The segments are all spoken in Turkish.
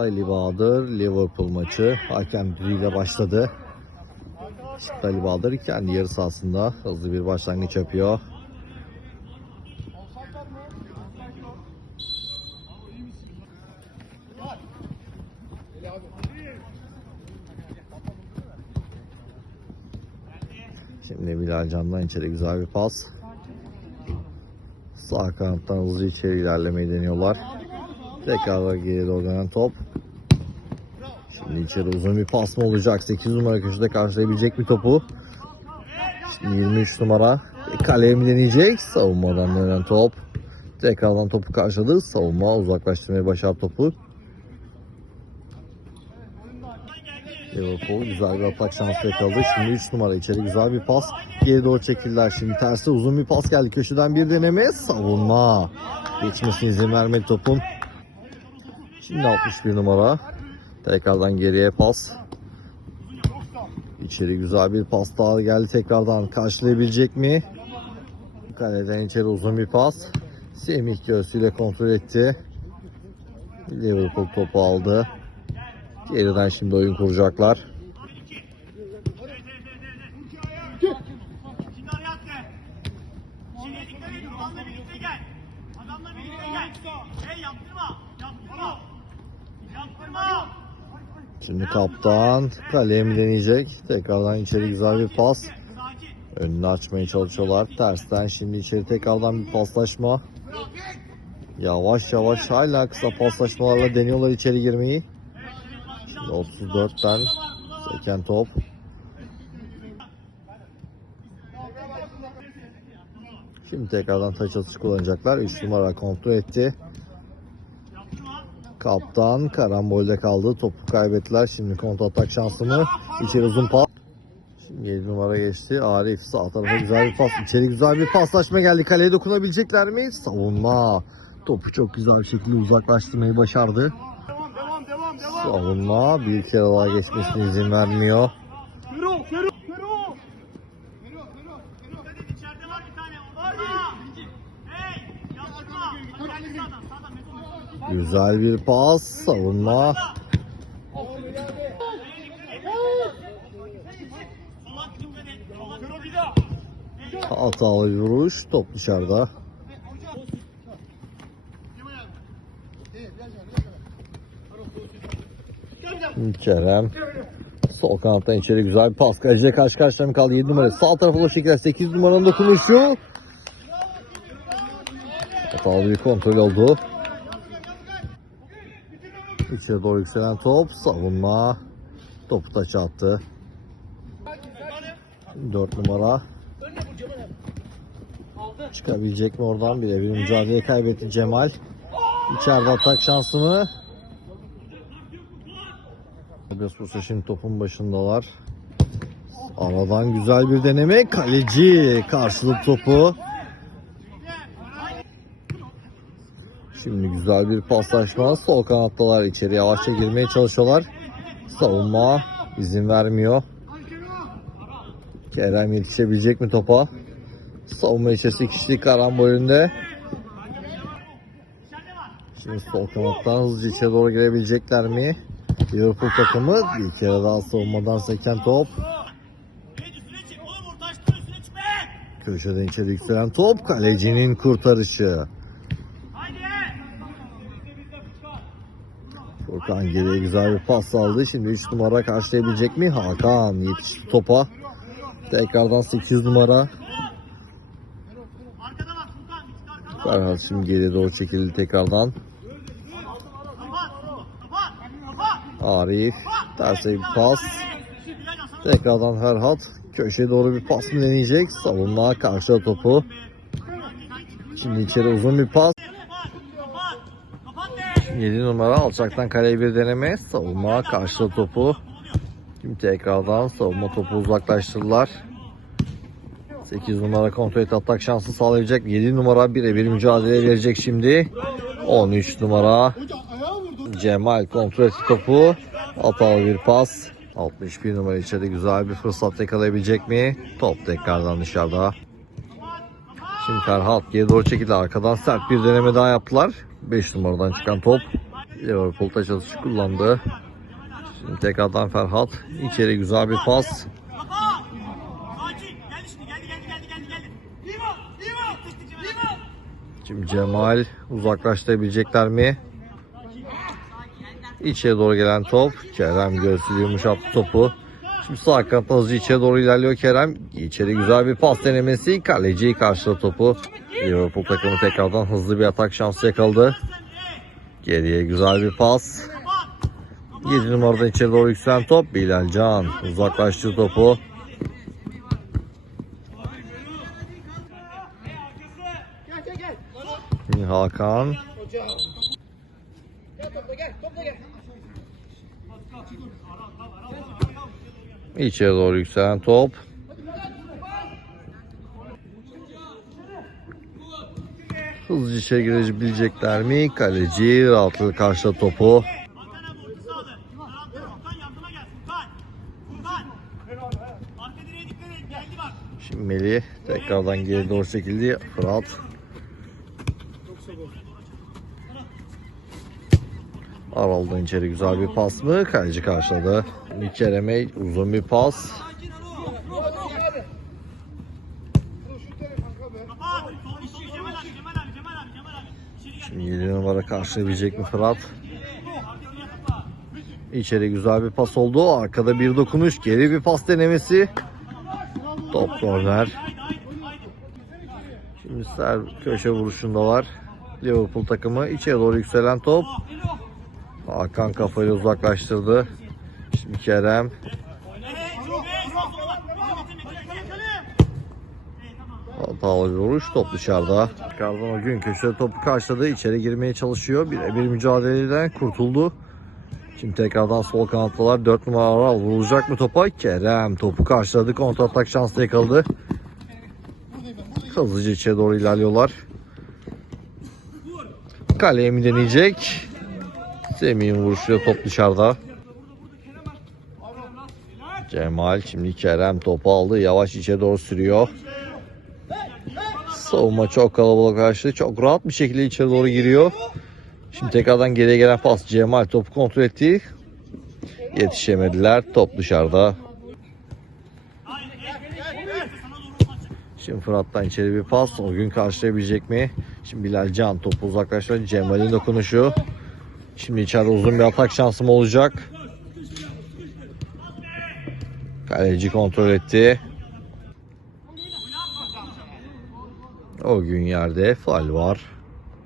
Ali Bahadır Liverpool maçı hakem düdüğüyle başladı. Şimdi Ali Bahadır kendi yarı sahasında hızlı bir başlangıç yapıyor. Şimdi Bilal Can'dan içeri güzel bir pas. Sağ kanattan hızlı içeri ilerlemeyi deniyorlar. Tekrar geri dönen top. Şimdi içeri uzun bir pas mı olacak? 8 numara köşede karşılayabilecek bir topu. Şimdi 23 numara kaleye mi deneyecek? Savunmadan dönen top. Tekrardan topu karşıladı. Savunma uzaklaştırmayı başardı topu. Liverpool güzel bir atak şansı yakaladı. Şimdi 3 numara içeri güzel bir pas. Geri doğru çekildiler. Şimdi tersi uzun bir pas geldi. Köşeden bir deneme. Savunma. Geçmesine izin vermedi topun. Şimdi 61 numara. Tekrardan geriye pas. İçeri güzel bir pas daha geldi tekrardan. Karşılayabilecek mi? Kaleden içeri uzun bir pas. Semih göğsüyle kontrol etti. Liverpool topu aldı. Geriden şimdi oyun kuracaklar. Kaptan kaleye mi deneyecek? Tekrardan içeri güzel bir pas. Önünü açmaya çalışıyorlar. Tersten şimdi içeri tekrardan bir paslaşma. Yavaş yavaş hala kısa paslaşmalarla deniyorlar içeri girmeyi. Şimdi 34'ten seken top. Şimdi tekrardan taç atışı kullanacaklar. 3 numara kontrol etti. Kaptan karambolde kaldı. Topu kaybettiler. Şimdi kontra atak şansını. İçeri uzun pas. Şimdi 7 numara geçti. Arif sağ tarafa güzel bir pas. İçeri güzel bir paslaşma geldi. Kaleye dokunabilecekler mi? Savunma. Topu çok güzel bir şekilde uzaklaştırmayı başardı. Savunma bir kere daha geçmesine izin vermiyor. Güzel bir pas. Savunma. Hatalı bir vuruş. Top dışarıda. Kerem. Sol kanattan içeri güzel bir pas. Kaleciyle karşı karşıya mı kaldı? 7 numara. Sağ tarafa şekilde 8 numaranın dokunuşu. Hatalı bir kontrol oldu. İçeri doğru yükselen top. Savunma. Topu taça attı. 4 numara. Çıkabilecek mi oradan? Birebir mücadele kaybetti Cemal. İçeride atak şansı mı? Gaspusa şimdi topun başındalar. Aradan güzel bir deneme. Kaleci karşılık topu. Şimdi güzel bir paslaşma. Sol kanattalar içeri yavaşça girmeye çalışıyorlar. Savunma izin vermiyor. Kerem yetişebilecek mi topa? Savunma içerisi kişilik karambolünde. Şimdi sol kanattan hızlıca içeri doğru girebilecekler mi? Liverpool takımı bir kere daha savunmadan seken top. Köşeden içeri yükselen top. Kalecinin kurtarışı. Furkan geriye güzel bir pas aldı. Şimdi 3 numara karşılayabilecek mi? Hakan yetişti topa. Tekrardan 8 numara. Ferhat şimdi geriye doğru çekildi tekrardan. Arif. Terse bir pas. Tekrardan Ferhat. Köşeye doğru bir pas mı deneyecek? Savunma karşı topu. Şimdi içeri uzun bir pas. 7 numara alçaktan kaleye bir deneme. Savunma karşı topu. Şimdi tekrardan savunma topu uzaklaştırdılar. 8 numara kontrol et atak şansı sağlayacak. 7 numara birebir mücadele verecek şimdi. 13 numara Cemal kontrol etti topu. Hatalı bir pas. 61 numara içeride güzel bir fırsat yakalayabilecek mi? Top tekrardan dışarıda. Şimdi Ferhat geri doğru çekildi. Arkadan sert bir deneme daha yaptılar. 5 numaradan çıkan top. Liverpool taç atışı kullandı. Şimdi tekrardan Ferhat. İçeri güzel bir pas. Şimdi. Cemal uzaklaştırabilecekler mi? İçeri doğru gelen top. Kerem göğsüyle yumuşattı topu. Şimdi sağ kanattan hızlı içeri doğru ilerliyor Kerem. İçeri güzel bir pas denemesi. Kaleci karşıladı topu. Liverpool takımı tekrardan hızlı bir atak şansı yakaladı. Geriye güzel bir pas. 7 numaradan içeri doğru yükselen top. Bilal Can uzaklaştı topu. Hakan. İçeri doğru yükselen top. Hızlıca içeri girebilecekler mi? Kaleci rahatlıkla karşıladı topu. Şimdi Melih tekrardan geri doğru çekildi. Fırat. Aral'dan içeri güzel bir pas mı? Kaleci karşıladı. Kerem'e uzun bir pas. Kapat. Sol sol Cemal abi. Cemal abi. Cemal abi. Cemal abi. İçeri gel. Şimdi 7 numara karşılayabilecek mi Fırat? İçeri güzel bir pas oldu. Arkada bir dokunuş. Geri bir pas denemesi. Top korner. Şimdi ser köşe vuruşundalar. Liverpool takımı içeri doğru yükselen top. Hakan kafayı uzaklaştırdı. Şimdi Kerem bir vuruş. Top dışarıda. Tekrardan o gün köşede topu karşıladı. İçeri girmeye çalışıyor. Birebir mücadeleden kurtuldu. Şimdi tekrardan sol kanatlılar 4 numara vurulacak mı topa? Kerem topu karşıladı. Kontra atak şansı yakaladı. Hızlıca içeri doğru ilerliyorlar. Kaleye mi deneyecek? Semih'in vuruşuyla top dışarıda. Cemal şimdi Kerem topu aldı. Yavaş içe doğru sürüyor. Savunma çok kalabalık karşı. Çok rahat bir şekilde içeri doğru giriyor. Şimdi tekrardan geriye gelen pas. Cemal topu kontrol etti. Yetişemediler. Top dışarıda. Şimdi Fırat'tan içeri bir pas. O gün karşılayabilecek mi? Şimdi Bilal Can topu uzaklaştırıyor. Cemal'in dokunuşu. Şimdi içeride uzun bir atak şansım olacak. Kaleci kontrol etti. O gün yerde faal var.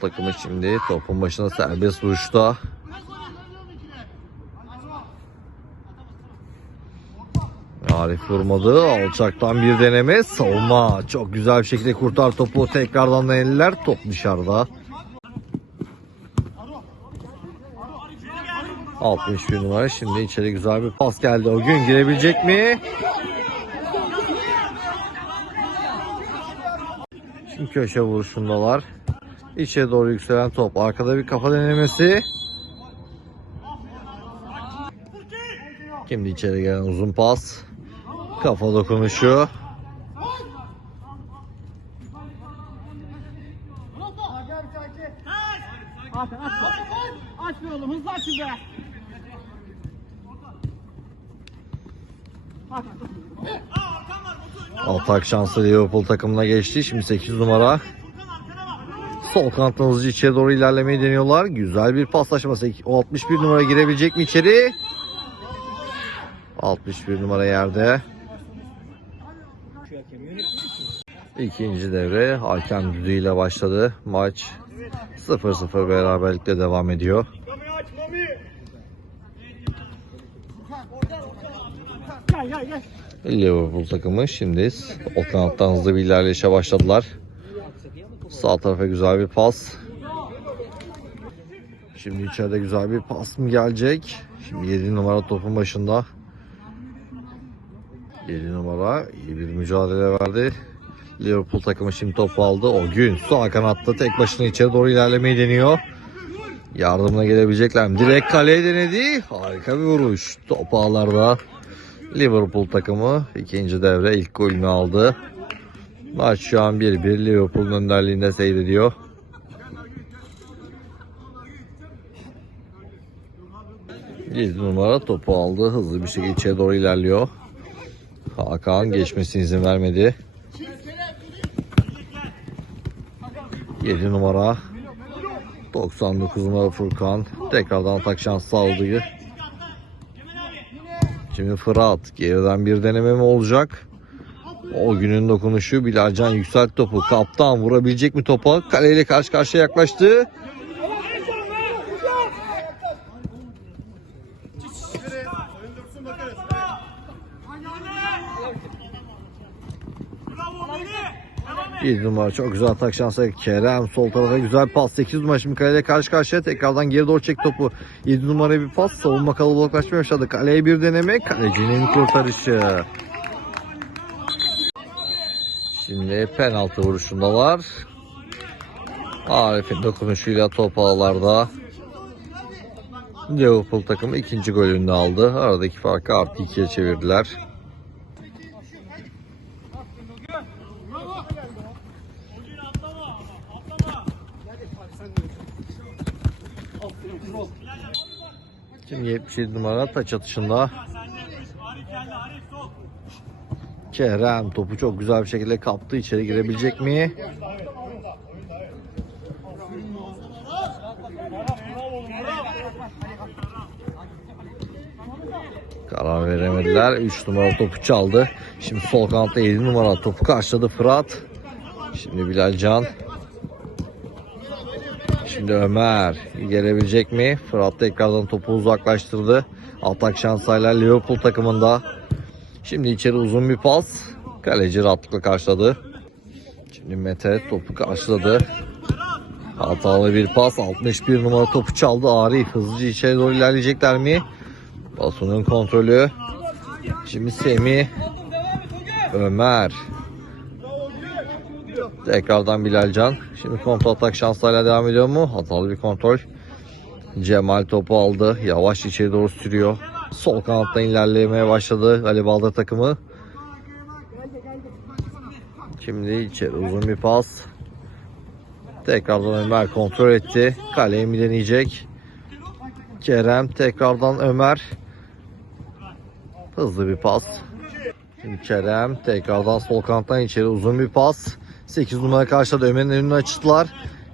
Takımı şimdi topun başına serbest vuruşta. Arif vurmadı. Alçaktan bir deneme. Savunma. Çok güzel bir şekilde kurtar topu. Tekrardan denediler. Top dışarıda. 61 numara. Şimdi içeri güzel bir pas geldi. O gün girebilecek mi? Şimdi köşe vuruşundalar. İçeri doğru yükselen top. Arkada bir kafa denemesi. Şimdi içeri gelen uzun pas. Kafa dokunuşu. Atak şansı Liverpool takımına geçti. Şimdi 8 numara. Sol kanattan hızlıca içeri doğru ilerlemeyi deniyorlar. Güzel bir paslaşması. O 61 numara girebilecek mi içeri? 61 numara yerde. İkinci devre hakem düdüğüyle başladı. Maç 0-0 beraberlikle devam ediyor. Gel gel gel. Liverpool takımı şimdi o kanattan hızlı bir ilerleyişe başladılar. Sağ tarafa güzel bir pas. Şimdi içeride güzel bir pas mı gelecek? Şimdi 7 numara topun başında. 7 numara iyi bir mücadele verdi. Liverpool takımı şimdi topu aldı. O gün sağ kanatta tek başına içeri doğru ilerlemeyi deniyor. Yardımına gelebilecekler mi? Direkt kaleye denedi. Harika bir vuruş. Top ağlarda. Liverpool takımı ikinci devre ilk golünü aldı. Maç şu an 1-1 Liverpool'un önderliğinde seyrediyor. 7 numara topu aldı. Hızlı bir şekilde içeri doğru ilerliyor. Hakan geçmesine izin vermedi. 7 numara 99 numara Furkan tekrardan atak şansı sağladı. Şimdi Fırat geriden bir deneme mi olacak? O günün dokunuşu Bilalcan yükselt topu. Kaptan vurabilecek mi topa? Kaleyle karşı karşıya yaklaştı. 1 numara çok güzel atak şansı. Kerem sol tarafa güzel pas. 8 numara şimdi kaleye karşı karşıya tekrardan geri doğru çek topu. 7 numara bir pas. Savunma kalabalıklaşmaya başladı. Kaleye bir deneme. Kalecinin kurtarışı. Şimdi penaltı vuruşundalar. Arif'in dokunuşuyla top ağlarda. Liverpool takımı ikinci golünü aldı. Aradaki farkı artı ikiye çevirdiler. 77 numara taç atışında. Kerem topu çok güzel bir şekilde kaptı. İçeri girebilecek mi? Karar veremediler. 3 numara topu çaldı. Şimdi sol kanatta 7 numara topu karşıladı Fırat. Şimdi Bilalcan. Şimdi Ömer gelebilecek mi? Fırat tekrardan topu uzaklaştırdı. Atak şansıyla Liverpool takımında. Şimdi içeri uzun bir pas. Kaleci rahatlıkla karşıladı. Şimdi Mete topu karşıladı. Hatalı bir pas. 61 numara topu çaldı. Arif hızlıca içeri doğru ilerleyecekler mi? Basu'nun kontrolü. Şimdi Semih. Ömer. Tekrardan Bilalcan. Şimdi kontrol atak şanslarıyla devam ediyor mu? Hatalı bir kontrol. Cemal topu aldı. Yavaş içeri doğru sürüyor. Sol kanattan ilerlemeye başladı Ali Baldır takımı. Şimdi içeri uzun bir pas. Tekrardan Ömer kontrol etti. Kaleye mi deneyecek? Kerem tekrardan Ömer. Hızlı bir pas. Şimdi Kerem tekrardan sol kanattan içeri uzun bir pas. 8 numara karşıladı Ömer'in önünü açtılar.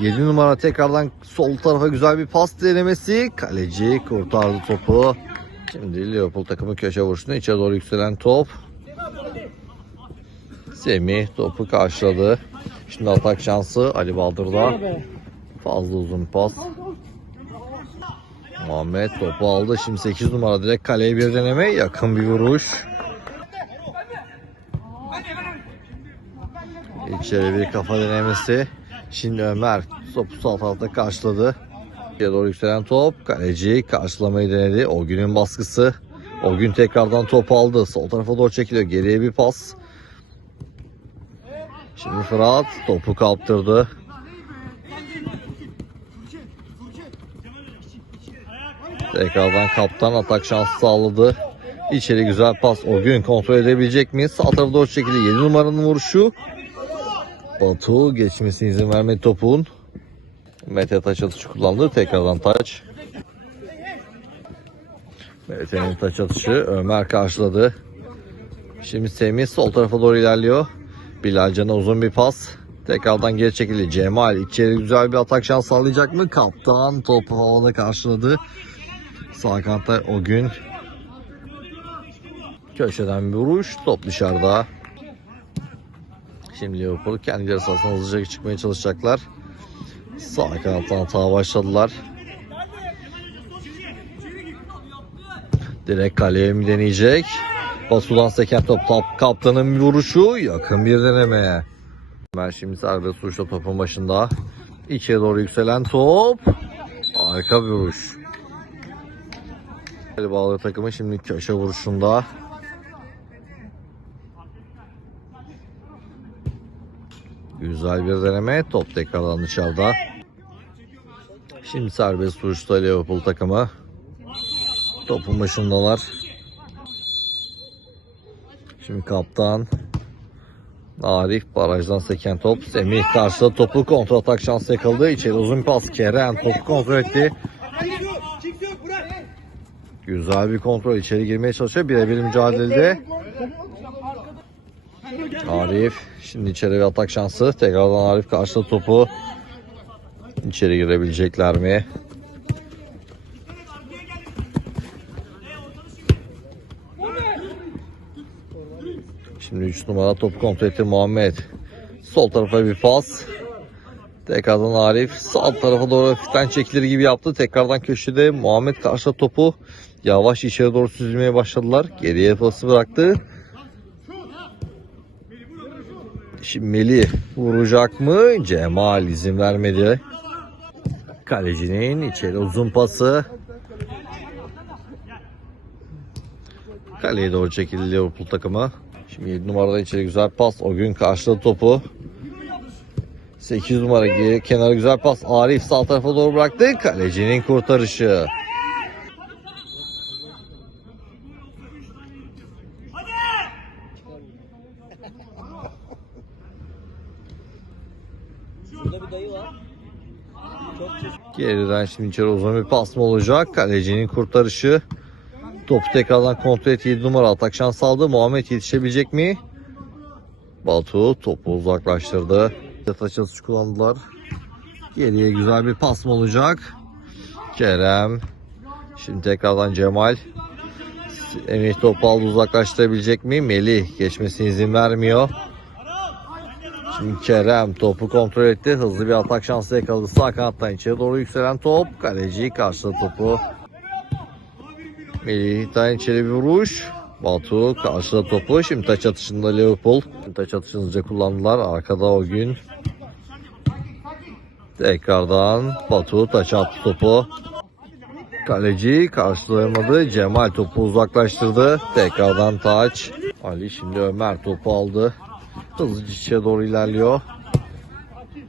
7 numara tekrardan sol tarafa güzel bir pas denemesi. Kaleci kurtardı topu. Şimdi Liverpool takımı köşe vuruşunda içe doğru yükselen top. Semih topu karşıladı. Şimdi atak şansı Ali Baldır'da. Fazla uzun pas. Muhammed topu aldı. Şimdi 8 numara direkt kaleye bir deneme. Yakın bir vuruş. İçeri bir kafa denemesi. Şimdi Ömer topu sağ tarafta karşıladı. İçeri doğru yükselen top. Kaleci karşılamayı denedi. O günün baskısı. O gün tekrardan top aldı. Sol tarafa doğru çekiliyor. Geriye bir pas. Şimdi Fırat topu kaptırdı. Tekrardan kaptan atak şansı sağladı. İçeri güzel pas. O gün kontrol edebilecek mi? Sağ tarafa doğru çekildi. 7 numaranın vuruşu. Batu geçmesine izin vermedi topun. Mete taç atışı kullandı. Tekrardan taç. Mete'nin taç atışı Ömer karşıladı. Şimdi Semih sol tarafa doğru ilerliyor. Bilalcan'a uzun bir pas. Tekrardan geri çekildi. Cemal içeri güzel bir atak şans sağlayacak mı? Kaptan topu havada karşıladı. Sağ kanatta o gün köşeden bir vuruş. Top dışarıda. Şimdi Liverpool kendi yarı sahasına hızlıca çıkmaya çalışacaklar. Sağ kanattan hata başladılar. Direkt kaleye mi deneyecek? Basu'dan seken top, top kaptanın vuruşu yakın bir denemeye. Ben şimdi serbest vuruşta topun başında. İçeri doğru yükselen top. Harika bir vuruş. Bağlı takımı şimdi köşe vuruşunda. Güzel bir deneme. Top tekrardan dışarıda. Şimdi serbest vuruşta Liverpool takımı. Topun başındalar. Şimdi kaptan Arif barajdan seken top. Semih karşıda topu kontrol atak şansı yakaladı. İçeri uzun pas. Kerem topu kontrol etti. Güzel bir kontrol içeri girmeye çalışıyor. Birebir mücadelede. Arif şimdi içeri bir atak şansı. Tekrardan Arif karşıladı topu. İçeri girebilecekler mi? Şimdi 3 numara topu kontrol etti Muhammed. Sol tarafa bir pas. Tekrardan Arif sağ tarafa doğru hafiften çekilir gibi yaptı. Tekrardan köşede Muhammed karşı topu yavaş içeri doğru süzülmeye başladılar. Geriye pası bıraktı. Şimdi Melih vuracak mı? Cemal izin vermedi. Kalecinin içeri uzun pası. Kaleye doğru çekildi Liverpool takımı. Şimdi 7 numarada içeri güzel pas. O gün karşıladı topu. 8 numara geri kenara güzel pas. Arif sağ tarafa doğru bıraktı. Kalecinin kurtarışı. Şurada bir dayı var. Çok çeşitli. Geriden şimdi içeri uzun bir pas mı olacak? Kalecinin kurtarışı. Topu tekrardan kontrol etti 7 numara atak şans aldı. Muhammed yetişebilecek mi? Batu topu uzaklaştırdı. Taç atışı kullandılar. Geriye güzel bir pas mı olacak? Kerem. Şimdi tekrardan Cemal. Emih topu aldı uzaklaştırabilecek mi? Melih geçmesine izin vermiyor. Şimdi Kerem topu kontrol etti. Hızlı bir atak şansı yakaladı. Sağ kanattan içeri doğru yükselen top. Kaleci karşıladı topu. Melih'ten içeri bir vuruş. Batu karşıladı topu. Şimdi taç atışında Liverpool. Taç atışını hızlıca kullandılar. Arkada o gün. Tekrardan Batu taç attı topu. Kaleci karşılayamadı. Cemal topu uzaklaştırdı. Tekrardan taç. Ali şimdi Ömer topu aldı. Hızlıca içe doğru ilerliyor.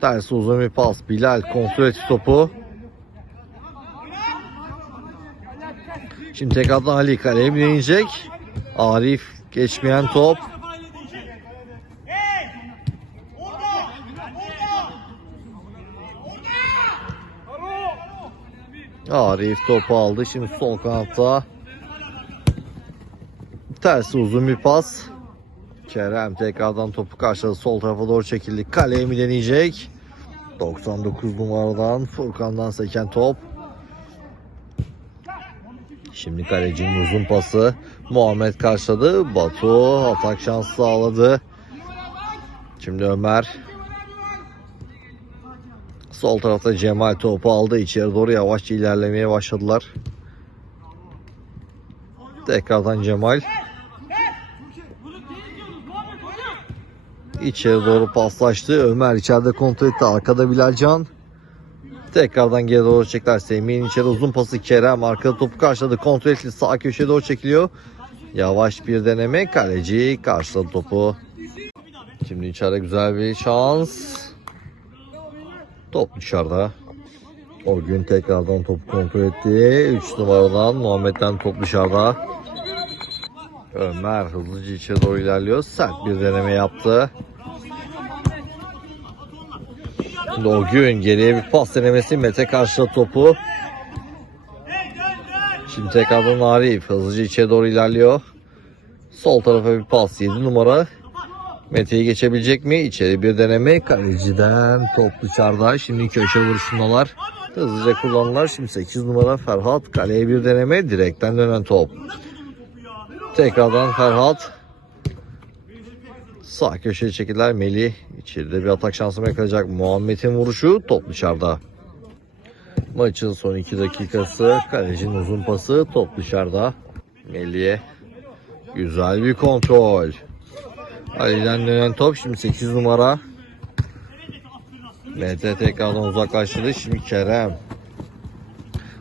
Ters uzun bir pas. Bilal kontrol etti topu. Şimdi tekrardan Ali kaleye mi deneyecek? Arif geçmeyen top. Arif topu aldı. Şimdi sol kanatta. Tersi uzun bir pas. Kerem tekrardan topu karşıladı. Sol tarafa doğru çekildi. Kaleye mi deneyecek? 99 numaradan Furkan'dan seken top. Şimdi kalecinin uzun pası. Muhammed karşıladı. Batu atak şansı sağladı. Şimdi Ömer. Sol tarafta Cemal topu aldı. İçeri doğru yavaşça ilerlemeye başladılar. Tekrardan Cemal. İçeri doğru paslaştı. Ömer içeride kontrol etti. Arkada Bilalcan. Tekrardan geri doğru çekler. Semih'in içeri uzun pası Kerem. Arkada topu karşıladı. Kontrol etti. Sağ köşeye doğru çekiliyor. Yavaş bir deneme. Kaleci karşıladı topu. Şimdi içeride güzel bir şans. Top dışarıda. O gün tekrardan topu kontrol etti. 3 numaradan Muhammed'den top dışarıda. Ömer hızlıca içeri doğru ilerliyor. Sert bir deneme yaptı. Şimdi o gün geriye bir pas denemesi Mete karşıladı topu. Şimdi tekrardan Arif hızlıca içeri doğru ilerliyor. Sol tarafa bir pas 7 numara. Mete'yi geçebilecek mi? İçeri bir deneme. Kaleciden top dışarıda. Şimdi köşe vuruşundalar. Hızlıca kullanırlar. Şimdi 8 numara Ferhat. Kaleye bir deneme. Direkten dönen top. Tekrardan Ferhat. Sağ köşeye çekildiler. Melih içeride bir atak şansı yakalayacak. Muhammed'in vuruşu top dışarıda. Maçın son 2 dakikası. Kalecinin uzun pası top dışarıda. Melih'e güzel bir kontrol. Ali'den dönen top şimdi 8 numara. Mete tekrardan uzaklaştırdı. Şimdi Kerem.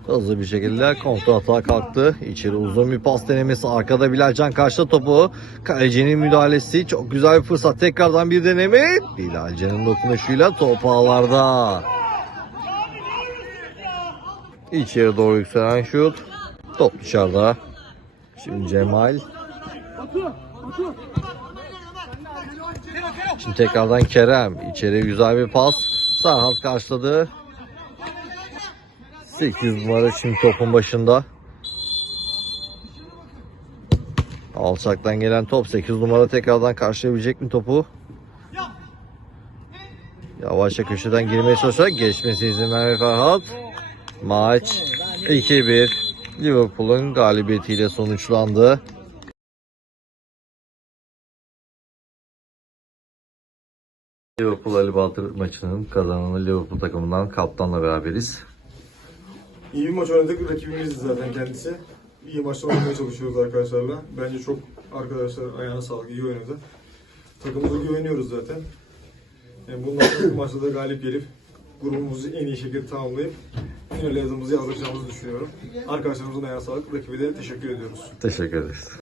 Hızlı bir şekilde kontra atağa kalktı. İçeri uzun bir pas denemesi. Arkada Bilalcan karşı topu. Kalecinin müdahalesi. Çok güzel bir fırsat. Tekrardan bir deneme. Bilalcan'ın dokunuşuyla top ağlarda. İçeri doğru yükselen şut. Top dışarıda. Şimdi Cemal. Şimdi tekrardan Kerem. İçeri güzel bir pas. Serhat karşıladı. 8 numara şimdi topun başında. Alçaktan gelen top 8 numara tekrardan karşılayabilecek mi topu? Yavaşça köşeden girmeye çalışarak geçmesi izin vermiyor Ferhat. Maç 2-1 Liverpool'un galibiyetiyle sonuçlandı. Liverpool Ali Baltır maçının kazananı Liverpool takımından kaptanla beraberiz. İyi bir maç oynadık. Rakibimiz zaten kendisi. İyi maçlar oynamaya çalışıyoruz arkadaşlarla. Bence çok arkadaşlar ayağına sağlık, iyi oynadı. Takımımıza güveniyoruz zaten. Yani bundan sonraki maçta da galip gelip grubumuzu en iyi şekilde tamamlayıp finale yazımızı yazdıracağımızı düşünüyorum. Arkadaşlarımızın ayağına sağlık. Rakibe de teşekkür ediyoruz. Teşekkür ederiz.